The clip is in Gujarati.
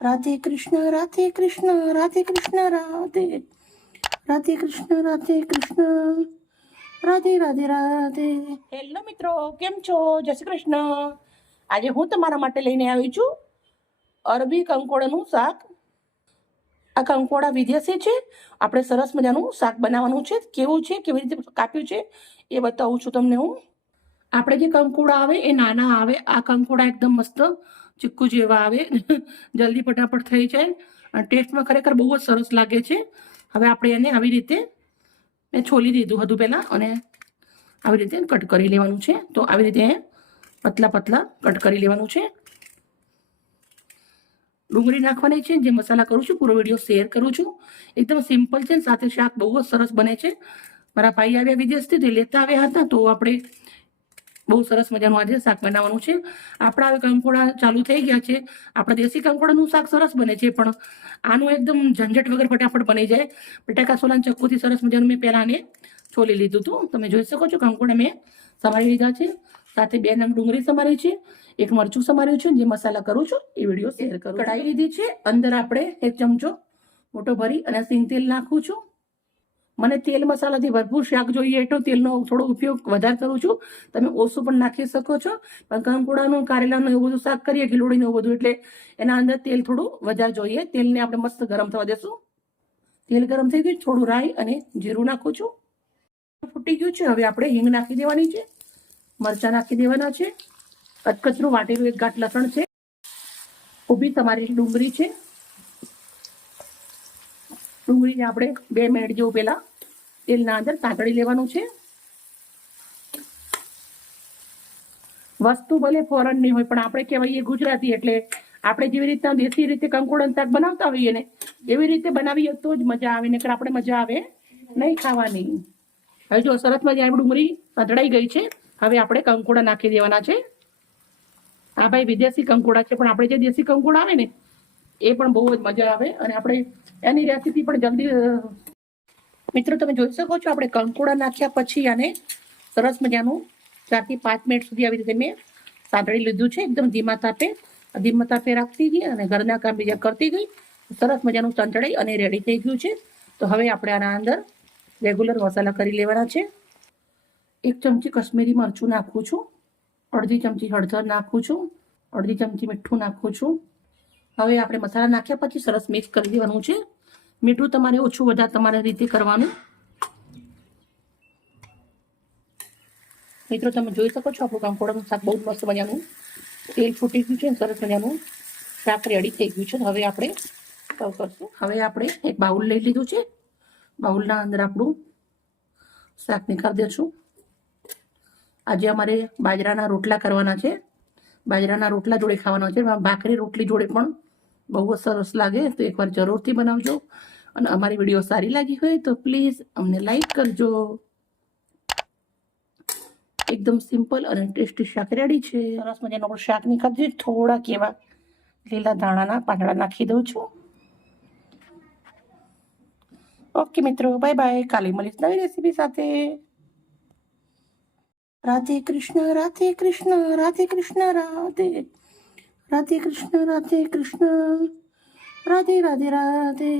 રાધે કૃષ્ણ રાધે કૃષ્ણ રાધે કૃષ્ણ રાધે રાધે કૃષ્ણ રાધે કૃષ્ણ રાધે રાધે રાધે. હેલો મિત્રો, કેમ છો? જય શ્રી કૃષ્ણ. આજે હું તમારા માટે લઈને આવી છું અરબી કંકોડાનું શાક. આ કંકોડા વિદેશી છે. આપણે સરસ મજાનું શાક બનાવવાનું છે. કેવું છે, કેવી રીતે કાપ્યું છે એ બતાવું છું તમને હું. આપણે જે કંકોડા આવે એ નાના આવે. આ કંકોડા એકદમ મસ્ત ચીક્કુ જેવા આવે, જલ્દી ફટાફટ થઈ જાય અને ટેસ્ટમાં ખરેખર બહુ જ સરસ લાગે છે. હવે આપણે એને આવી રીતે મેં છોલી દીધું હતું પહેલાં અને આવી રીતે કટ કરી લેવાનું છે. તો આવી રીતે પતલા પતલા કટ કરી લેવાનું છે. ડુંગળી નાખવાની છે. જે મસાલા કરું છું પૂરો વિડીયો શેર કરું છું. એકદમ સિમ્પલ છે, સાથે શાક બહુ જ સરસ બને છે. મારા ભાઈ આવ્યા વિદેશથી, તે લેતા આવ્યા હતા, તો આપણે બહુ સરસ મજાનું આજે શાક બનાવવાનું છે. આપણા હવે કંકોડા ચાલુ થઈ ગયા છે. આપણા દેશી કંકોડાનું શાક સરસ બને છે, પણ આનું એકદમ ઝંઝટ વગર ફટાફટ બની જાય. બટાકા સોલાન ચક્કુથી સરસ મજાનું મેં પહેલાં આને છોલી લીધું હતું. તમે જોઈ શકો છો કંકોડા મેં સમારી લીધા છે. સાથે 2 નંગ ડુંગળી સમારી છે, 1 મરચું સમાર્યું છે. જે મસાલા કરું છું એ વિડીયો શેર કરું. કઢાઈ લીધી છે. અંદર આપણે 1 ચમચો મોટો ભરી અને સિંગ તેલ નાખું છું. મને તેલ મસાલાથી ભરપૂર શાક જોઈએ એટલો તેલનો થોડો ઉપયોગ વધારે કરું છું. તમે ઓછું પણ નાખી શકો છો, પણ કંકોડાનું, કારેલાનું એવું બધું શાક કરીએ, ગીલોડીનું એવું બધું, એટલે એના અંદર તેલ થોડું વધારે જોઈએ. તેલને આપણે મસ્ત ગરમ થવા દેશું. તેલ ગરમ થઈ ગયું. થોડું રાઈ અને જીરું નાખું છું. ફૂટી ગયું છે. હવે આપણે હિંગ નાખી દેવાની છે, મરચાં નાખી દેવાના છે, કચકચરું વાટેલું 1 ગાંઠ લસણ છે, ઊભી સમારેલી ડુંગળી છે. ડુંગળીને આપણે 2 મિનિટ જેવું પહેલા તેલના અંદર સાંતળી લેવાનું છે. વસ્તુ ભલે ફોરનની હોય, પણ આપણે કહેવાય ગુજરાતી, એટલે આપણે જેવી રીતના દેશી રીતે કંકોડાનું શાક બનાવતા હોઈએ ને એવી રીતે બનાવીએ તો જ મજા આવે, નકર આપણે મજા આવે નહીં ખાવાની. હવે જો સરસ મજાની ડુંગળી સાંતળાઈ ગઈ છે. હવે આપણે કંકોડા નાખી દેવાના છે. આ ભાઈ વિદેશી કંકોડા છે, પણ આપણે જે દેશી કંકોડા આવે ને એ પણ બહુ જ મજા આવે. અને આપણે એની રેસીપી પણ જલ્દી, મિત્રો તમે જોઈ શકો છો, આપણે કંકોડા નાખ્યા પછી આને સરસ મજાનું 4 થી 5 મિનિટ સુધી આવી રીતે મેં સાંતળી લીધું છે. એકદમ ધીમા તાપે રાખતી ગઈ અને ઘરના કામ બીજા કરતી ગઈ. સરસ મજાનું સંતળાઈ અને રેડી થઈ ગયું છે. તો હવે આપણે આના અંદર રેગ્યુલર મસાલા કરી લેવાના છે. 1 ચમચી કશ્મીરી મરચું નાખું છું, 1/2 ચમચી હળદર નાખું છું, 1/2 ચમચી મીઠું નાખું છું. હવે આપણે મસાલા નાખ્યા પછી સરસ મિક્સ કરી દેવાનું છે. મીઠું તમારે ઓછું વધારે તમારી રીતે કરવાનું. મિત્રો તમે જોઈ શકો છો, આપણું કંકોડાનું શાક બહુ મસ્ત મજાનું તેલ ફૂટી ગયું છે, સરસ મજાનું શાક રેડી થઈ ગયું છે. હવે આપણે સર્વ કરશું. હવે આપણે એક બાઉલ લઈ લીધું છે. બાઉલના અંદર આપણું શાક નીકાળી દઈશું. આજે અમારે બાજરાના રોટલા કરવાના છે. બાજરાના રોટલા જોડે ખાવાના છે. ભાખરી રોટલી જોડે પણ બહુ જ સરસ લાગે. તો એકવાર જરૂરથી બનાવજો. અને અમારી વિડીયો સારી લાગી હોય તો પ્લીઝ અમને લાઈક કરજો. એકદમ સિમ્પલ અને ટેસ્ટી શાક રેડી છે. સરસ મજાનું શાક નીકાળી. થોડાક એવા લીલા ધાણાના પાંદડા નાખી દઉં છું. ઓકે મિત્રો, બાય બાય. કાલે મળીશ નવી રેસીપી સાથે. રાધે કૃષ્ણ રાધે કૃષ્ણ રાધે કૃષ્ણ રાધે રાધે કૃષ્ણ રાધે કૃષ્ણ રાધે રાધે રાધે.